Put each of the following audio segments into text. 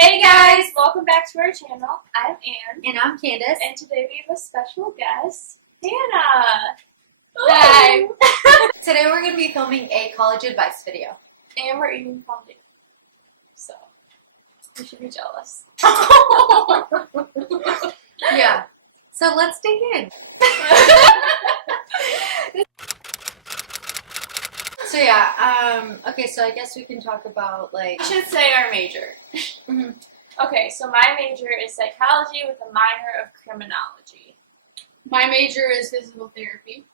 Hey guys, welcome back to our channel. I'm Anne. And I'm Candase. And today we have a special guest, Hannah. Hi. Today we're going to be filming a college advice video. And we're eating fondue. So, you should be jealous. Yeah. So let's dig in. So yeah, okay, so I guess we can talk about I should say our major. Mhm. Okay, so my major is psychology with a minor of criminology. My major is physical therapy.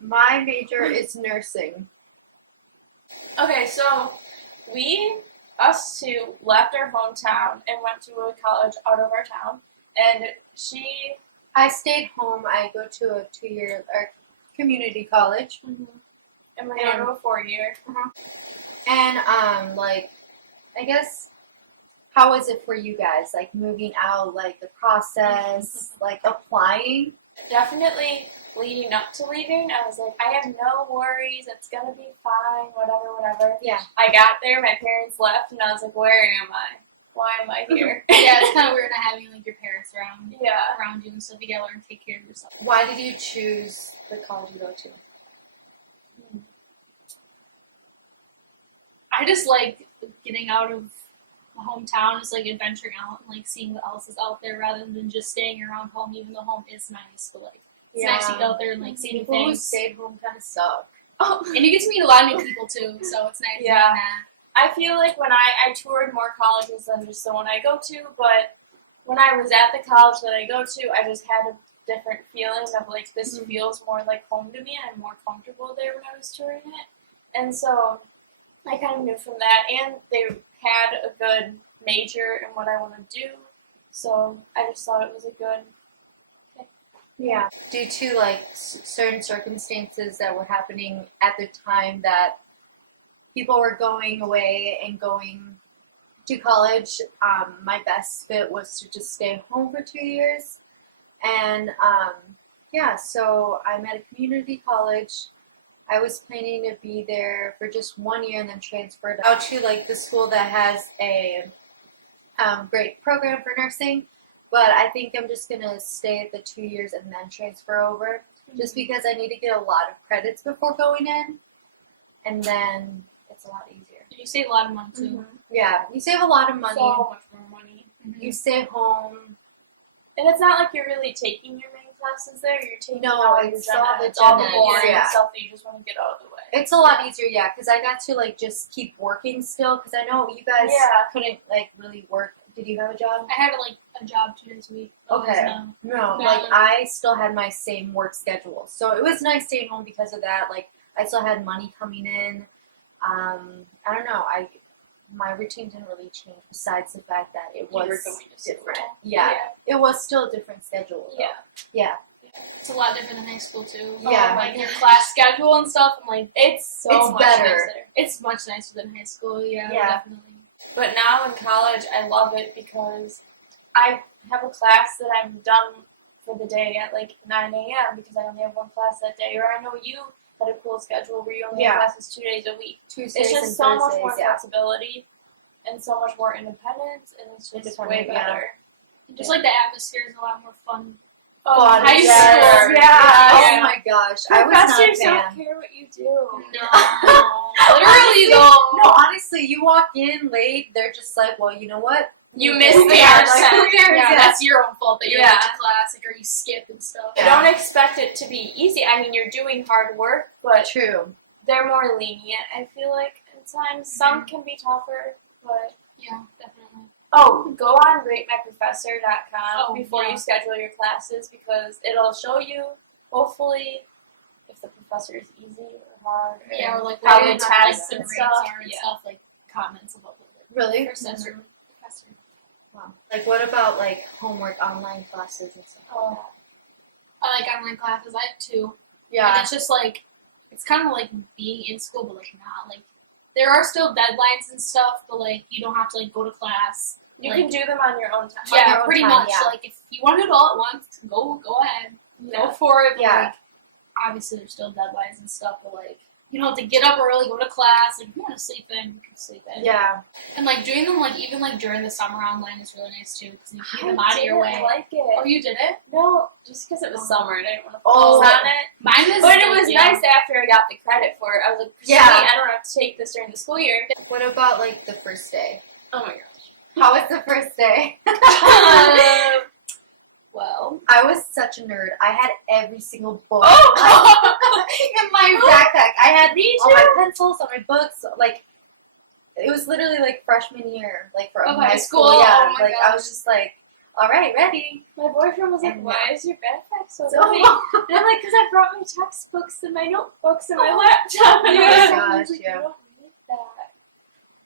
My major is nursing. Okay, so us two, left our hometown and went to a college out of our town. And I stayed home. I go to a 2-year community college. and we're going to go 4-year. And I guess, how was it for you guys? Like moving out, like the process, like applying? Definitely leading up to leaving, I was like, I have no worries, it's gonna be fine, whatever. Yeah. I got there, my parents left, and I was like, where am I? Why am I here? Yeah, it's kind of weird not having like your parents around Yeah. you and stuff. You gotta learn to take care of yourself. Why did you choose the college you go to? I just like getting out of the hometown, just like adventuring out and like seeing what else is out there rather than just staying around home. Even though home is nice, but like it's nice to get out there and like see new People who things. stayed home kind of suck. Oh. And you get to meet a lot of new people too, so it's nice. Yeah. Doing that. I feel like when I toured more colleges than just the one I go to, but when I was at the college that I go to, I just had a different feeling of like, this feels more like home to me, and I'm more comfortable there when I was touring it. And so I kind of knew from that, and they had a good major in what I want to do, so I just thought it was a good pick. Yeah. Due to like certain circumstances that were happening at the time that people were going away and going to college, my best fit was to just stay home for 2 years. And so I'm at a community college. I was planning to be there for just 1 year and then transferred out to like the school that has a great program for nursing. But I think I'm just going to stay at the 2 years and then transfer over, just because I need to get a lot of credits before going in. And then it's a lot easier. You save a lot of money too. Yeah, you save a lot of money. So much more money. You stay home. And it's not like you're really taking your main classes there. You're taking No, all it's your all the it's all the gen eds, boring yeah. stuff that you just want to get out of the way. It's a lot easier, yeah, because I got to like just keep working still. Because I know you guys couldn't like really work. Did you have a job? I had like a job 2 days a week. Okay. No, like I still had my same work schedule, so it was nice staying home because of that. Like I still had money coming in. I don't know. My routine didn't really change besides the fact that it was You were going to school. different. Yeah, it was still a different schedule. Though. Yeah. It's a lot different than high school too. Yeah. Like your class schedule and stuff. And like It's It's much better. nicer. it's much nicer than high school. Yeah. Definitely. But now in college, I love it because I have a class that I'm done for the day at like 9 a.m. because I only have one class that day. Or I know you had a cool schedule where you only have classes 2 days a week. Tuesdays It's just and so much Thursdays, more flexibility and so much more independence, and it's just way better. Just like the atmosphere is a lot more fun. Fun, high yes. school. Oh my gosh, I was not a Professors fan. don't care what you do. No. Literally though. No, honestly, you walk in late, they're just like, well, you know what? You missed the Yeah, hour. like, who cares? Yeah, that's your own fault that you're Yeah. late to class, like, or you skip and stuff. I don't expect it to be easy. I mean, you're doing hard work, but True. they're more lenient, I feel like, at times. Some can be tougher, but... Yeah, definitely. Oh, go on ratemyprofessor.com before yeah. you schedule your classes, because it'll show you, hopefully, if the professor is easy or hard. Yeah, or like how what the the tests and and rates stuff. are and stuff, like comments about the Really? professor. Wow. Like, what about like homework, online classes and stuff like that? I like online classes. I have 2. Yeah. And it's just like, it's kind of like being in school, but like not. Like, there are still deadlines and stuff, but like, you don't have to like go to class. You like, can do them on your own time. your Yeah, own pretty time, much. yeah. Like, if you want to do it all at once, go ahead. Go for it. But Yeah. like, obviously, there's still deadlines and stuff, but like, you don't have to get up early, go to class. Like, if you want to sleep in, you can sleep in. Yeah. And, like, doing them, like, even, like, during the summer online is really nice, too, because you get them out of your way. I like it. Oh, you did it? No, just because it was summer and I didn't want to Oh. focus on it. Mine was, But it was nice after I got the credit for it. I was like, sweet, Yeah. I don't have to take this during the school year. What about, like, the first day? Oh my gosh. How was the first day? Well. I was such a nerd. I had every single book Oh! in my backpack. I had Me all my too. pencils, all my books. Like, it was literally like freshman year, like for Of high high school. school? Yeah, Oh my like I gosh. was just like, all right, ready. My boyfriend was like, And why is your backpack so So heavy? And I'm like, because I brought my textbooks and my notebooks and my laptop. And Oh my I was gosh, like, yeah. I don't need that.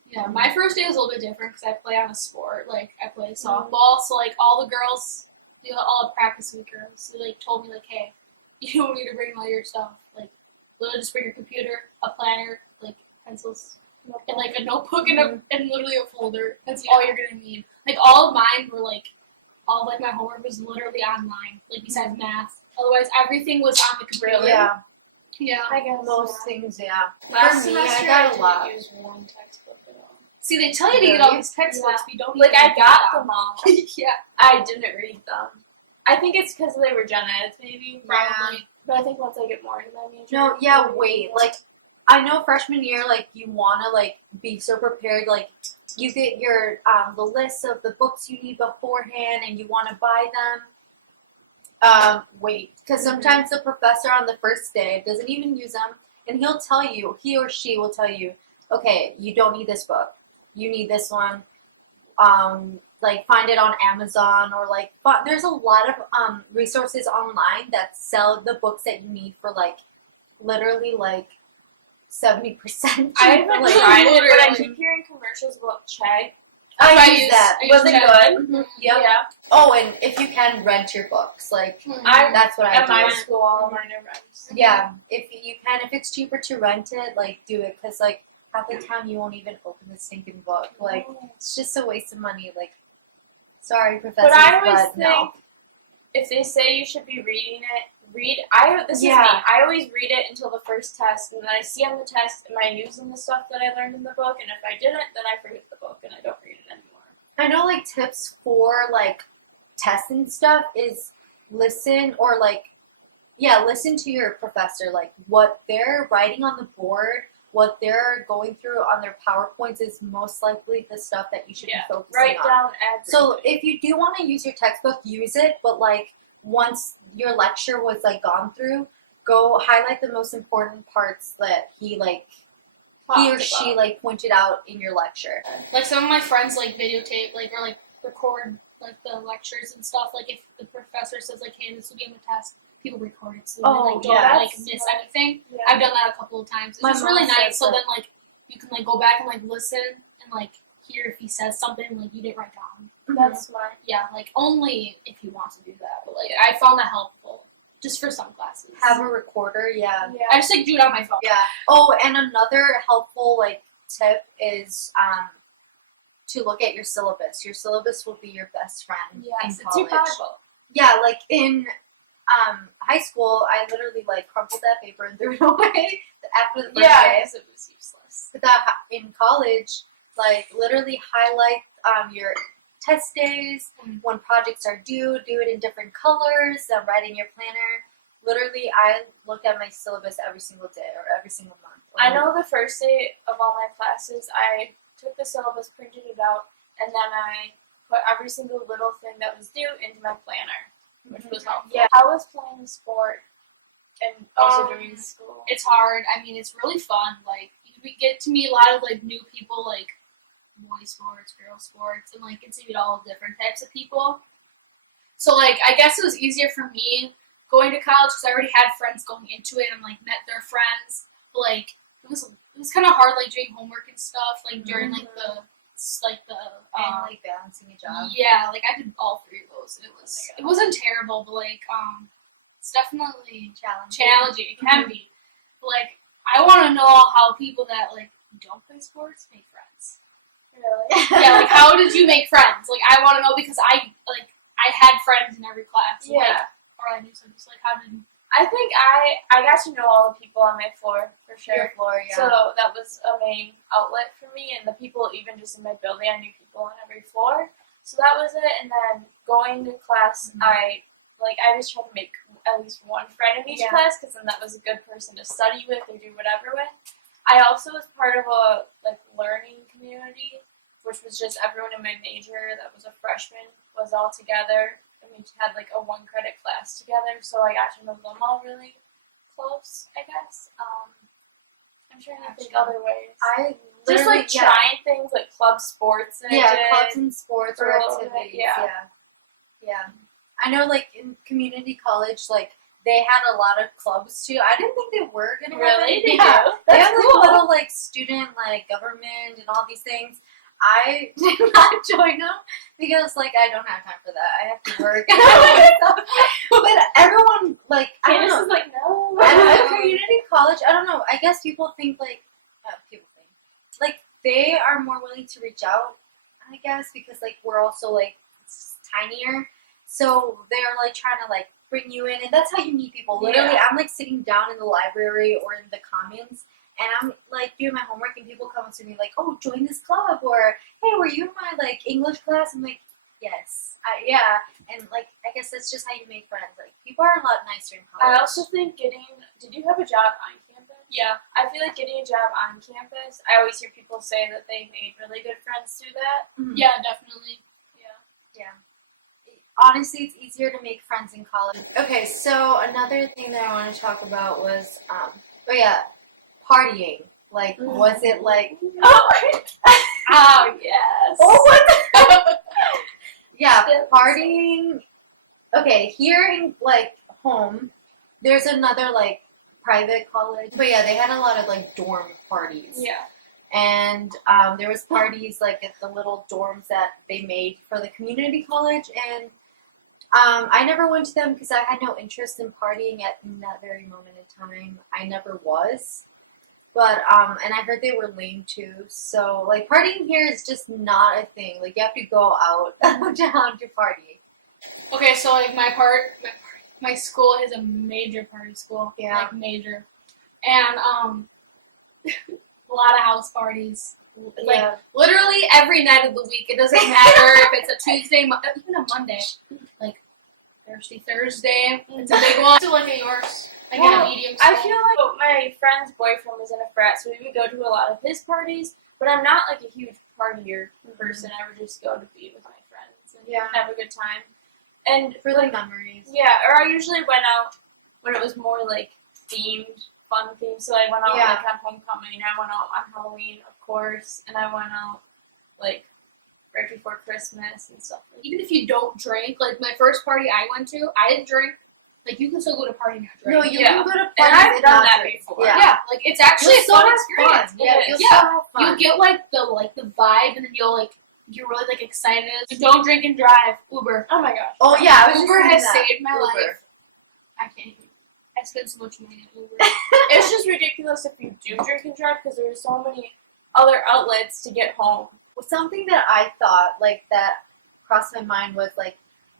Yeah, my first day was a little bit different because I play on a sport. Like, I play softball, so, like, all the girls, all the practice week girls, they, like, told me, like, hey, you don't need to bring all your stuff. Like, literally just bring your computer, a planner, like, pencils, and, like, a notebook and literally a folder. That's all you're going to need. Like, all of mine were, like, all of, like, my homework was literally online, like, besides math. Otherwise, everything was on the computer. Yeah, Yeah. I guess most things, yeah. Last For me, I semester, got a didn't lot. use one textbook at all. See, they tell you to get all these textbooks, but you don't Like, even I read got them all. Yeah, I didn't read them. I think it's because they were gen eds, maybe. probably. But I think once I get more into my major. No, yeah, wait. Like, I know freshman year, like, you want to, like, be so prepared. Like, you get your, the list of the books you need beforehand and you want to buy them. Wait. Because sometimes the professor on the first day doesn't even use them. And he'll tell you, he or she will tell you, okay, you don't need this book. You need this one. Like, find it on Amazon or, like, but there's a lot of resources online that sell the books that you need for, like, literally, like, 70% cheaper. I haven't like, tried it, but I literally. keep hearing commercials about Chegg. I use- use that. I use Was it Chegg. good? Yep. Yeah. Oh, and if you can, rent your books. Like, I that's what I At do. my school, all mine are rents. Yeah, if you can, if it's cheaper to rent it, like, do it. Because, like, half the time you won't even open the stinking book. Like, it's just a waste of money. Like, sorry, professors, But I always think no. if they say you should be reading it, this is me. Yeah. I always read it until the first test, and then I see on the test, am I using the stuff that I learned in the book? And if I didn't, then I forget the book and I don't read it anymore. I know, like, tips for, like, tests and stuff is listen or, like, listen to your professor. Like, what they're writing on the board, what they're going through on their PowerPoints is most likely the stuff that you should be focusing Write on. down everything. So if you do want to use your textbook, use it. But, like, once your lecture was, like, gone through, go highlight the most important parts that he or she, like, pointed out in your lecture. Like, some of my friends, like, videotape, like, or, like, record, like, the lectures and stuff. Like, if the professor says, like, hey, this will be on the test, people record it so they, like, don't, like, miss anything. Yeah. I've done that a couple of times. It's My just mom really says nice. So that. then, like, you can, like, go back and, like, listen and, like, hear if he says something, like, you didn't write down. That's smart. Yeah, like, only if you want to do that. But, like, I found that helpful. Just for some classes. Have a recorder, yeah. Yeah. I just, like, do it on my phone. Yeah. Oh, and another helpful, like, tip is to look at your syllabus. Your syllabus will be your best friend Yes, in it's college. your Bible. Yeah, like in high school, I literally like crumpled that paper and threw it away after the first day. because it was useless. But that in college, like literally highlight your test days, when projects are due, do it in different colors, then write in your planner. Literally, I look at my syllabus every single day or every single month. I know the first day of all my classes, I took the syllabus, printed it out, and then I put every single little thing that was due into my planner, which was helpful. Yeah. How was playing sport and also doing school? It's hard. I mean, it's really fun. Like, you get to meet a lot of, like, new people, like, boy sports, girl sports, and, like, get to meet all different types of people. So, like, I guess it was easier for me going to college because I already had friends going into it and, like, met their friends. But, like, it was kind of hard, like, doing homework and stuff, like, during, like, the and like balancing a job. yeah, like, I did all three of those. It wasn't terrible, but, like, it's definitely challenging. It can be. But, like, I want to know how people that, like, don't play sports make friends. Really? Yeah, like, how did you make friends? Like, I want to know because I had friends in every class. Yeah. Like, or I knew some. Just like, how did I think I got to know all the people on my floor for sure. Your floor, yeah. So that was a main outlet for me, and the people even just in my building, I knew people on every floor. So that was it. And then going to class, I just tried to make at least one friend in each class, because then that was a good person to study with or do whatever with. I also was part of a learning community, which was just everyone in my major that was a freshman was all together, and we had a 1-credit class together. So I got to know them all really close, I guess. I'm trying to think other ways. I just trying things like club sports. And clubs and sports or activities. Yeah. I know, in community college, they had a lot of clubs too. I didn't think they were gonna have Really? any. They do? They have cool. little student government and all these things. I did not join them because I don't have time for that. I have to work. But everyone I don't know. Candase is no. At community college, I don't know. I guess people think they are more willing to reach out. I guess because we're also tinier, so they're trying to bring you in, and that's how you meet people. Literally, I'm sitting down in the library or in the commons, and I'm doing my homework, and people come up to me "Oh, join this club," or "Hey, were you in my English class?" I'm like, "Yes, yeah," and I guess that's just how you make friends. People are a lot nicer in college. I also think did you have a job on campus? Yeah. I feel getting a job on campus, I always hear people say that they made really good friends through that. Mm-hmm. Yeah, definitely. Yeah. Honestly, it's easier to make friends in college. Okay, so another thing that I want to talk about was, partying. Was it Oh, yes. Oh, what? Yeah, partying. Okay, here in home, there's another private college, but yeah, they had a lot of dorm parties. Yeah. And there was parties at the little dorms that they made for the community college, and I never went to them because I had no interest in partying at that very moment in time. I never was. But, and I heard they were lame too. So, partying here is just not a thing. You have to go out down to party. Okay, so, my school is a major party school. Yeah. Major. And, a lot of house parties. Literally every night of the week. It doesn't matter if it's a Tuesday, even a Monday. Thursday. It's a big one. So, at yours. In a medium school. I feel my friend's boyfriend was in a frat, so we would go to a lot of his parties, but I'm not a huge partier person. I would just go to be with my friends and have a good time. And for the memories. Yeah, or I usually went out when it was more fun themed. So I went out on homecoming, I went out on Halloween, of course, and I went out right before Christmas and stuff. Even if you don't drink, my first party I went to, I didn't drink. You can still go to party and not drink. No, you can go to parties and I've done that drink. before. Yeah, it's actually a fun experience. You'll still have fun. You get the vibe, and then you're really excited. You don't drink and drive. Uber. Oh my gosh. Oh yeah, Uber has saved my life. I can't even. I spend so much money on Uber. It's just ridiculous if you do drink and drive because there's so many other outlets to get home. Something that I thought that crossed my mind was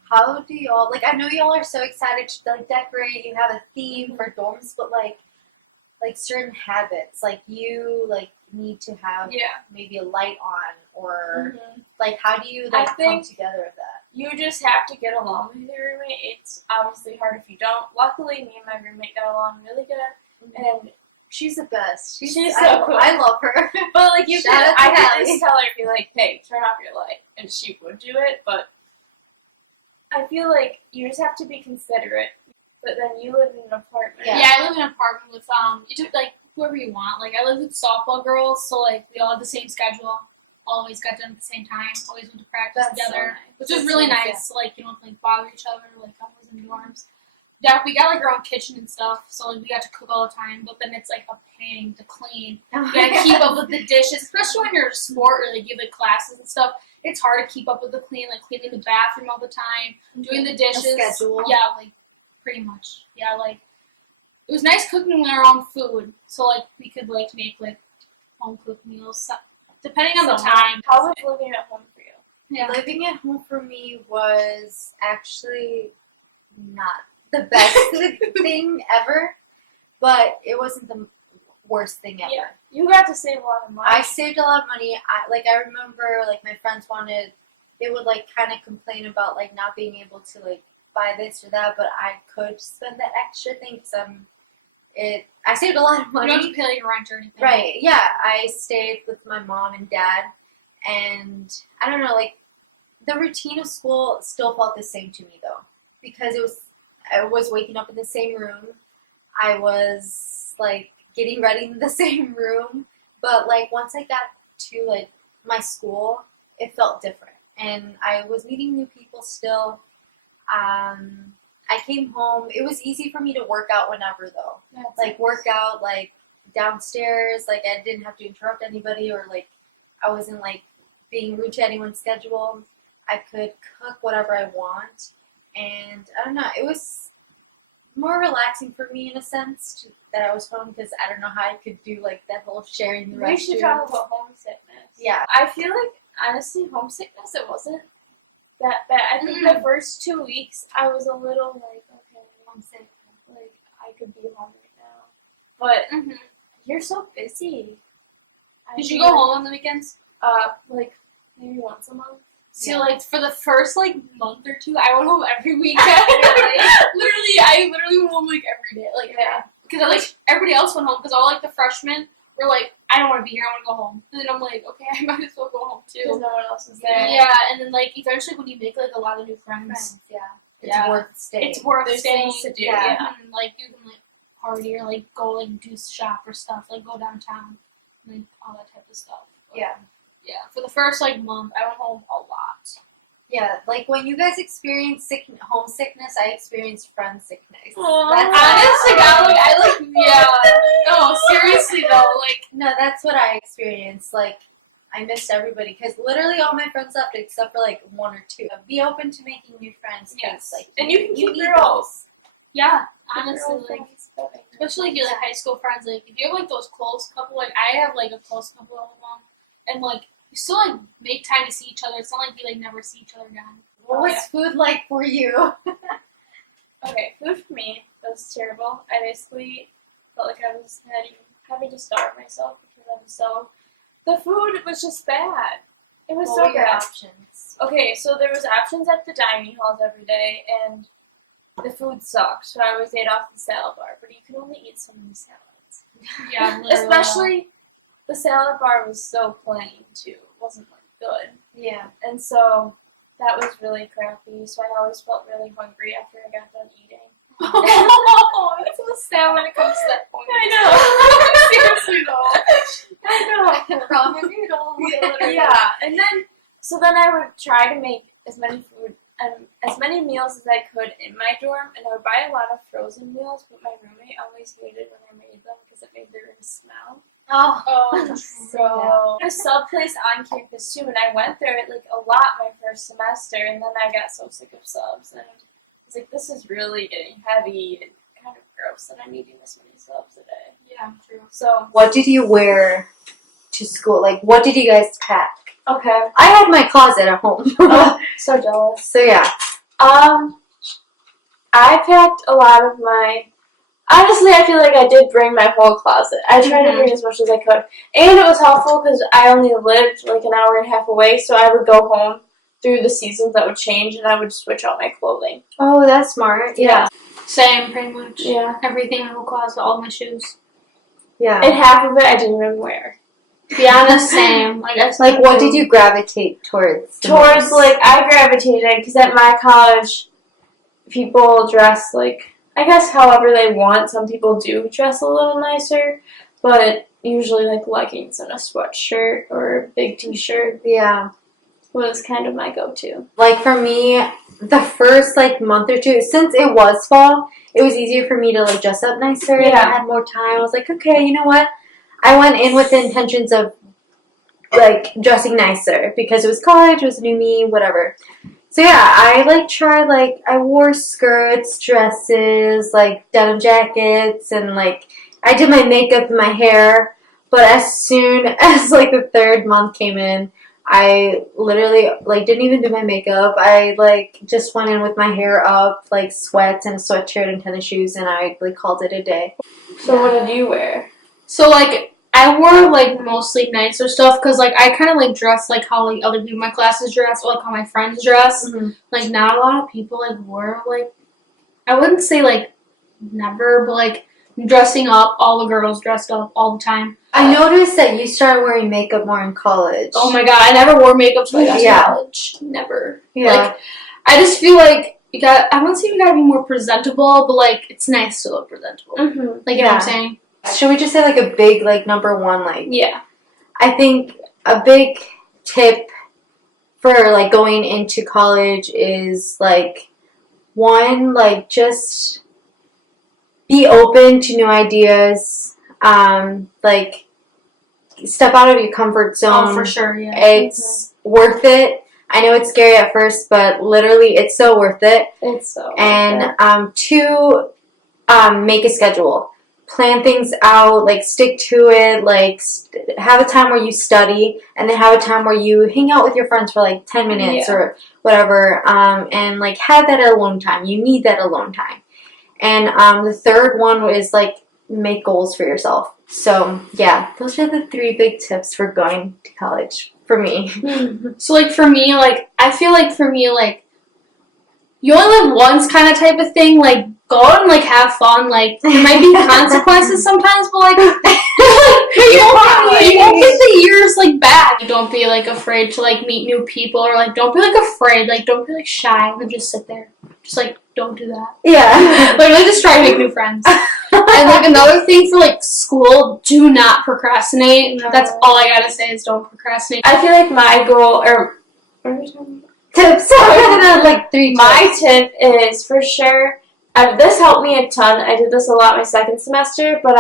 how do y'all I know y'all are so excited to decorate, you have a theme for dorms, but certain habits you need to have maybe a light on, or how do you come together with that? You just have to get along with your roommate. It's obviously hard if you don't. Luckily, me and my roommate got along really good, and she's the best. She's so cool. I love her. But I could just tell her, be hey, turn off your light, and she would do it. But I feel you just have to be considerate. But then you live in an apartment. Yeah, I live in an apartment with you do whoever you want. I live with softball girls, so we all had the same schedule. Always got done at the same time. Always went to practice together, which was really nice. You don't bother each other I was in dorms. Yeah, we got our own kitchen and stuff, so we got to cook all the time. But then it's a pain to clean. You gotta keep up with the dishes, especially when you're a sport or you have classes and stuff. It's hard to keep up with the cleaning the bathroom all the time, doing the dishes. A schedule. Yeah, pretty much. Yeah, it was nice cooking our own food, so we could make home cooked meals, depending on the time. How was living at home for you? Yeah. Living at home for me was actually not the best thing ever, but it wasn't the worst thing ever. Yeah, you got to save a lot of money. I saved a lot of money. I remember, like, my friends they would, like, kind of complain about, like, not being able to, like, buy this or that, but I could spend that extra thing because I saved a lot of money. You don't have to pay, like, rent or anything. Right, yeah. I stayed with my mom and dad, and I don't know, like, the routine of school still felt the same to me, though, because I was waking up in the same room. I was, like, getting ready in the same room, but, like, once I got to, like, my school, it felt different, and I was meeting new people still. I came home. It was easy for me to work out whenever, though. That's Like, work out, like, downstairs. Like, I didn't have to interrupt anybody, or, like, I wasn't, like, being rude to anyone's schedule. I could cook whatever I want, and I don't know. It was more relaxing for me in a sense that I was home, because I don't know how I could do, like, that whole sharing the restroom. We should talk about homesickness. Yeah. I feel like, honestly, homesickness, it wasn't that bad. I think the first 2 weeks, I was a little like, okay, homesick. Like, I could be home right now. But you're so busy. Did you go home on the weekends? Like, maybe once a month. So, like, for the first, like, month or two, I went home every weekend. I literally went home, like, every day. Like, Yeah. because, like, everybody else went home, because all, like, the freshmen were like, I don't want to be here, I want to go home. And then I'm like, okay, I might as well go home, Because too. no one else is there. Yeah, and then, like, eventually when you make, like, a lot of new friends, Yeah. It's Yeah. worth staying. it's worth There's staying. things to do, yeah. And, like, you can, like, party or, like, go, like, do shop or stuff, like, go downtown, and, like, all that type of stuff. But, Yeah. Yeah, for the first, like, month, I went home a lot. Yeah, like, when you guys experience homesickness, I experienced friend sickness. Aww. That's Honestly, no, seriously, though, like, No, that's what I experienced. Like, I missed everybody, because literally all my friends left except for, like, one or two. Be open to making new friends. 'Cause, Yes. like, And you can keep need your own. those. yeah, Keep your honestly, own like, friends, but- especially if you're, like, high school friends, like, if you have, like, those close couple, like, I have, like, a close couple of them, and, like, you still, like, make time to see each other. It's not like you, like, never see each other again. What was food like for you? Okay, food for me was terrible. I basically felt like I was having to starve myself because I was so. The food was just bad. It was What so were your bad. options? Okay, so there was options at the dining halls every day, and the food sucked. So I always ate off the salad bar, but you could only eat so many salads. Yeah, literally. Especially the salad bar was so plain too. It wasn't like good. Yeah. And so that was really crappy. So I always felt really hungry after I got done eating. Oh, that's so sad when it comes to that point. I know. Seriously, though. I know. Ramen noodle. Yeah, and then I would try to make as many meals as I could in my dorm, and I would buy a lot of frozen meals, but my roommate always hated when I made them because it made the room smell. Oh. So there's a sub place on campus too, and I went there like a lot my first semester, and then I got so sick of subs, and I was like, this is really getting heavy and kind of gross that I'm eating this many subs a day. Yeah, true. So What did you wear to school? Like, what did you guys pack? okay, I had my closet at home. so jealous. So, yeah. I packed a lot of my. Honestly, I feel like I did bring my whole closet. I tried to bring as much as I could. And it was helpful because I only lived like an hour and a half away, so I would go home through the seasons that would change, and I would switch out my clothing. Oh, that's smart. Yeah. Same, pretty much. Yeah. Everything in the whole closet, all my shoes. Yeah. And half of it I didn't even wear. To be honest, same. Like, I Like, what did you gravitate towards? the Towards, most? like, I gravitated, because at my college, people dress, like, I guess however they want. Some people do dress a little nicer, but usually, like, leggings and a sweatshirt or a big t-shirt Yeah. was kind of my go-to. Like, for me, the first, like, month or two, since it was fall, it was easier for me to, like, dress up nicer. And Yeah. I had more time. I was like, okay, you know what? I went in with the intentions of, like, dressing nicer because it was college, it was new me, whatever. So, yeah, I, like, tried, like, I wore skirts, dresses, like, denim jackets, and, like, I did my makeup and my hair. But as soon as, like, the third month came in, I literally like didn't even do my makeup. I like just went in with my hair up, like sweats and a sweatshirt and tennis shoes, and I like called it a day. So what did you wear? So, like, I wore, like, mostly nicer stuff because, like, I kind of, like, dress like how, like, other people in my classes dress or, like, how my friends dress. Mm-hmm. Like, not a lot of people, like, wore, like, I wouldn't say, like, never, but, like, dressing up, all the girls dressed up all the time. I noticed that you started wearing makeup more in college. Oh my god, I never wore makeup till I got Yeah. to college. Never. Yeah. Like, I just feel like I wouldn't say you gotta be more presentable, but, like, it's nice to look presentable. Mm-hmm. Like, you know what I'm saying? Should we just say like a big like number one like? Yeah. I think a big tip for like going into college is like one, like just be open to new ideas. Like step out of your comfort zone. Oh, for sure, yeah. It's worth it. I know it's scary at first, but literally it's so worth it. It's so. And two, make a schedule. Plan things out, like stick to it, like have a time where you study and then have a time where you hang out with your friends for like 10 minutes or whatever, and like have that alone time. You need that alone time. And the third one is like make goals for yourself. So yeah, those are the 3 big tips for going to college for me. So, like, for me, like, I feel like for me, like, you only live once kind of type of thing. Like, go out and, like, have fun. Like, there might be consequences sometimes, but, like, you won't get the years, like, back. Don't be, like, afraid to, like, meet new people or, like, don't be, like, afraid. Like, don't be, like, shy and just sit there. Just, like, don't do that. Yeah. Like, really just try to make new friends. And, like, another thing for, like, school, do not procrastinate. No. That's all I gotta say is don't procrastinate. I feel like my goal, or what are we talking about? Tips. Like 3 tips. My tip is for sure. This helped me a ton. I did this a lot my second semester, but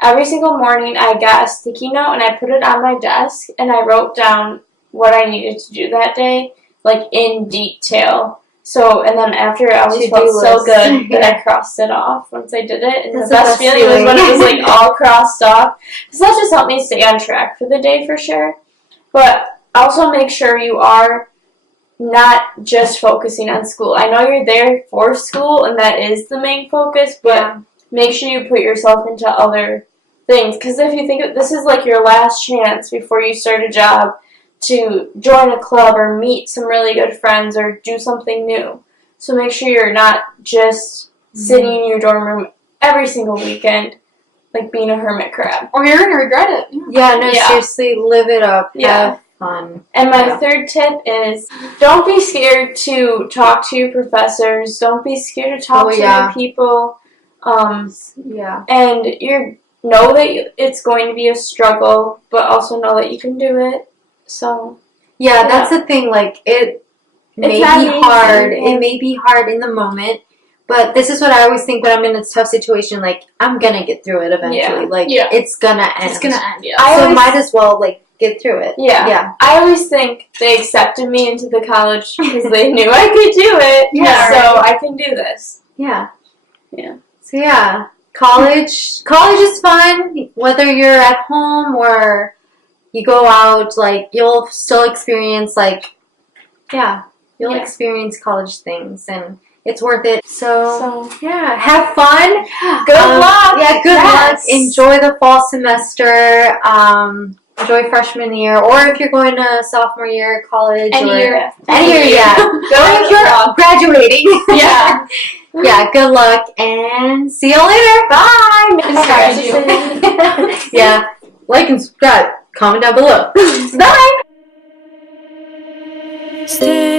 every single morning I got a sticky note and I put it on my desk and I wrote down what I needed to do that day, like in detail. So, and then after I always felt so good that I crossed it off once I did it. And That's the best feeling was when it was like all crossed off. Because that just helped me stay on track for the day for sure. But also make sure you are not just focusing on school. I know you're there for school and that is the main focus, but make sure you put yourself into other things. Because if you think this is like your last chance before you start a job to join a club or meet some really good friends or do something new. So make sure you're not just sitting in your dorm room every single weekend, like being a hermit crab. Or you're gonna regret it. Yeah, no, seriously, live it up. Yeah. Have fun. And my third tip is don't be scared to talk to your professors. Don't be scared to talk to new people. And you know that it's going to be a struggle, but also know that you can do it. So that's the thing. Like it may be hard. It may be hard in the moment, but this is what I always think when I'm in a tough situation. Like I'm gonna get through it eventually. Like it's gonna end. It's gonna end. Yeah. So might as well like get through it. Yeah. I always think they accepted me into the college because they knew I could do it. So I can do this. Yeah. Yeah. So yeah, college is fun. Whether you're at home or you go out, like, you'll still experience, like, you'll experience college things, and it's worth it. So have fun. Good luck. Yeah, good luck. Enjoy the fall semester. Enjoy freshman year, or if you're going to sophomore year college. Any year, Or if you're graduating. Yeah. Yeah, good luck, and see you later. Bye. Yeah, like and subscribe. Comment down below. Bye! Stay